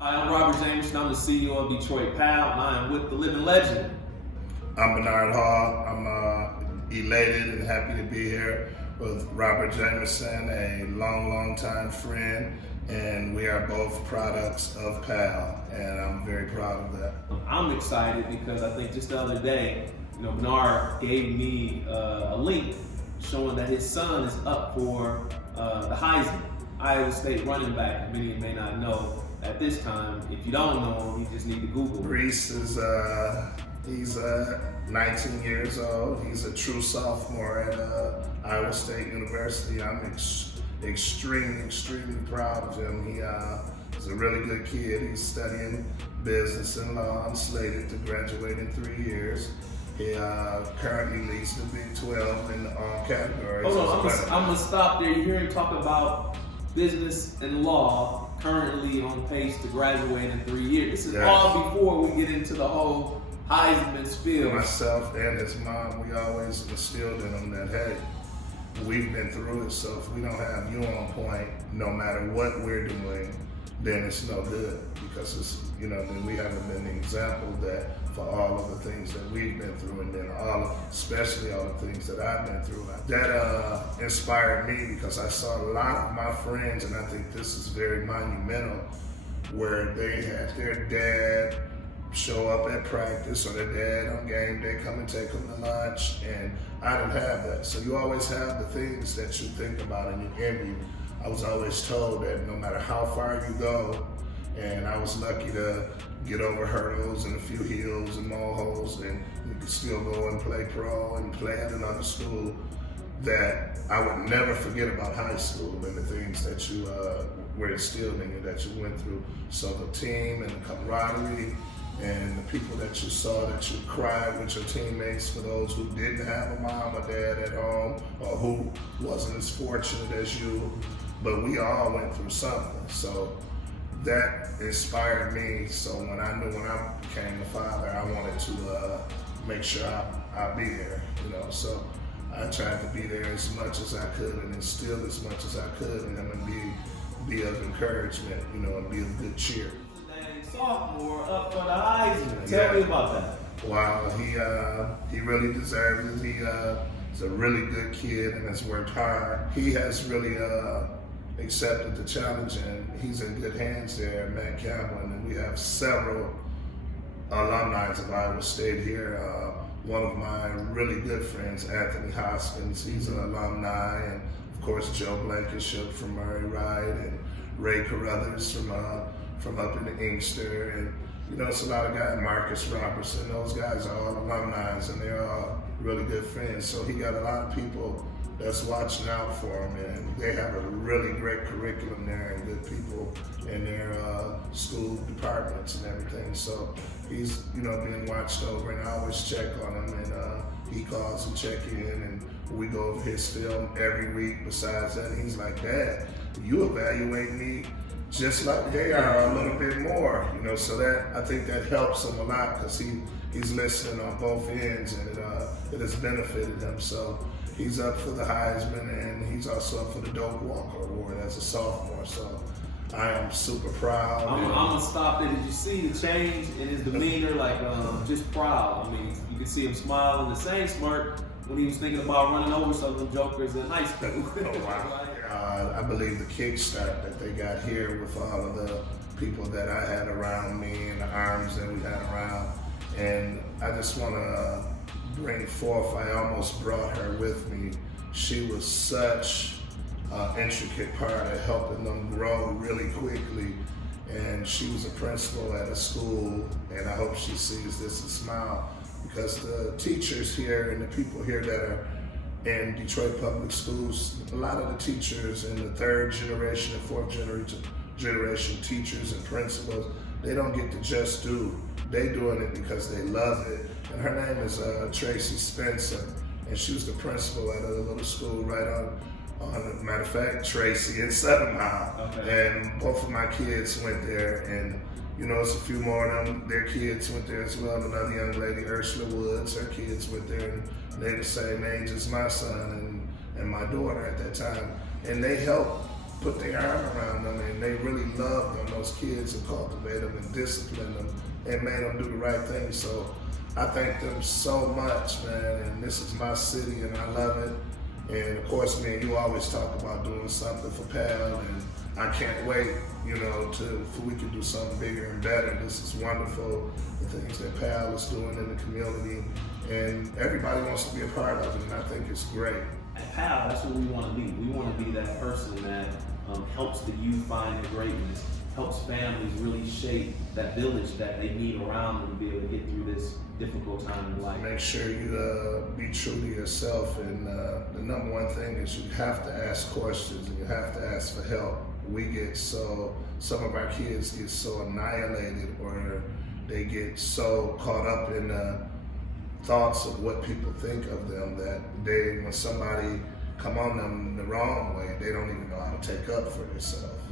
Hi, I'm Robert Jameson. I'm the CEO of Detroit PAL, and I am with the living legend. I'm Bernard Hall. I'm elated and happy to be here with Robert Jameson, a long time friend, and we are both products of PAL, and I'm very proud of that. I'm excited because I think just the other day, Bernard gave me a link showing that his son is up for the Heisman, Iowa State running back. Many of you may not know at this time. If you don't know him, you just need to Google him. Breece is he's 19 years old. He's a true sophomore at Iowa State University. I'm extremely proud of him. He's a really good kid. He's studying business and law. I'm slated to graduate in 3 years. He currently leads the Big 12 in all categories. Hold on, I'm gonna stop there. You hear him talk about business and law, currently on pace to graduate in 3 years. This is all before we get into the whole Heisman spiel. Myself and his mom, we always instilled in him that, hey, we've been through it, so if we don't have you on point, no matter what we're doing, then it's no good, because it's, then we haven't been the example that for all of the things that we've been through, and then especially all the things that I've been through. That inspired me, because I saw a lot of my friends, and I think this is very monumental, where they had their dad show up at practice, or their dad on game day come and take them to lunch, and I didn't have that. So you always have the things that you think about and you envy. I was always told that no matter how far you go, and I was lucky to get over hurdles and a few hills and moleholes, and you could still go and play pro and play at another school, that I would never forget about high school and the things that you were instilled in you, that you went through. So the team and the camaraderie and the people that you saw, that you cried with your teammates, for those who didn't have a mom or dad at home, or who wasn't as fortunate as you, but we all went through something. So that inspired me. So when I became a father, I wanted to make sure I'd be there, So I tried to be there as much as I could and instill as much as I could in him, and be of encouragement, and be of good cheer. Sophomore up for the Heisman. Tell me about that. Wow, he really deserves it. He's a really good kid and has worked hard. He has really accepted the challenge, and he's in good hands there, Matt Campbell, and we have several alumni of Iowa State here. One of my really good friends, Anthony Hoskins, he's an alumni, and of course Joe Blankenship from Murray Wright, and Ray Carruthers from up in the Inkster, and it's a lot of guys, Marcus Robertson, those guys are all alumni, and they're all really good friends. So he got a lot of people that's watching out for him, and they have a really great curriculum there and good people in their school departments and everything. So he's being watched over, and I always check on him, and he calls and check in, and we go over his film every week. Besides that, he's like, Dad, you evaluate me just like they are, a little bit more, so that, I think that helps him a lot, because he's listening on both ends, and it has benefited him. So he's up for the Heisman, and he's also up for the Doak Walker Award as a sophomore. So I am super proud. I'm gonna stop there. Did you see the change in his demeanor? Like, just proud. I mean, you can see him smiling, the same smirk when he was thinking about running over some of them jokers in high school. Oh, wow. I believe the kickstart that they got here with all of the people that I had around me and the arms that we had around, and I just want to bring forth, I almost brought her with me. She was such an intricate part of helping them grow really quickly, and she was a principal at a school, and I hope she sees this and smile, because the teachers here and the people here that are in Detroit public schools, a lot of the teachers in the third generation and fourth generation teachers and principals, they don't get to just do. They doing it because they love it. And her name is Tracy Spencer, and she was the principal at a little school right on matter of fact, Tracy in Southern Mile. Okay. And both of my kids went there, and it's a few more of them, their kids went there as well. Another young lady, Ursula Woods, her kids went there, and they're the same age as my son and my daughter at that time. And they helped put their arm around them, and they really loved on those kids and cultivated them and disciplined them and made them do the right thing. So I thank them so much, man, and this is my city and I love it. And of course, me and you always talk about doing something for PAL, and I can't wait, you know, for we can do something bigger and better. This is wonderful, the things that PAL is doing in the community, and everybody wants to be a part of it, and I think it's great. At PAL, that's what we want to be. We want to be that person that helps the youth find their greatness, helps families really shape that village that they need around them to be able to get through this difficult time in life. Make sure you be true to yourself, and the number one thing is you have to ask questions and you have to ask for help. Some of our kids get so annihilated, or they get so caught up in thoughts of what people think of them, that when somebody come on them the wrong way, they don't even know how to take up for themselves,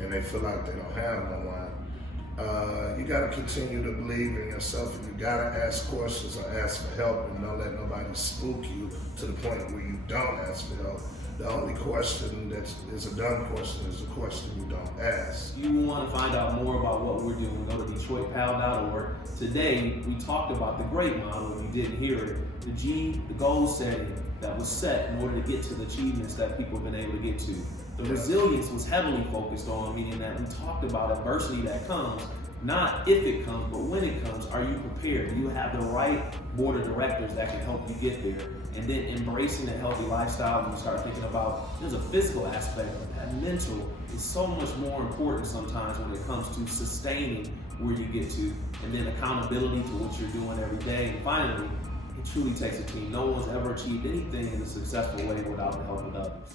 and they feel like they don't have no one. You got to continue to believe in yourself, and you got to ask questions or ask for help, and don't let nobody spook you to the point where you don't ask for help. The only question that is a dumb question is the question you don't ask. If you want to find out more about what we're doing, go to DetroitPal.org. Today, we talked about the great model. If you didn't hear it, the goal setting that was set in order to get to the achievements that people have been able to get to. The resilience was heavily focused on, meaning that we talked about adversity that comes, not if it comes, but when it comes. Are you prepared? Do you have the right board of directors that can help you get there? And then embracing a healthy lifestyle, when you start thinking about, there's a physical aspect, but that mental is so much more important sometimes when it comes to sustaining where you get to, and then accountability to what you're doing every day. And finally, it truly takes a team. No one's ever achieved anything in a successful way without the help of others.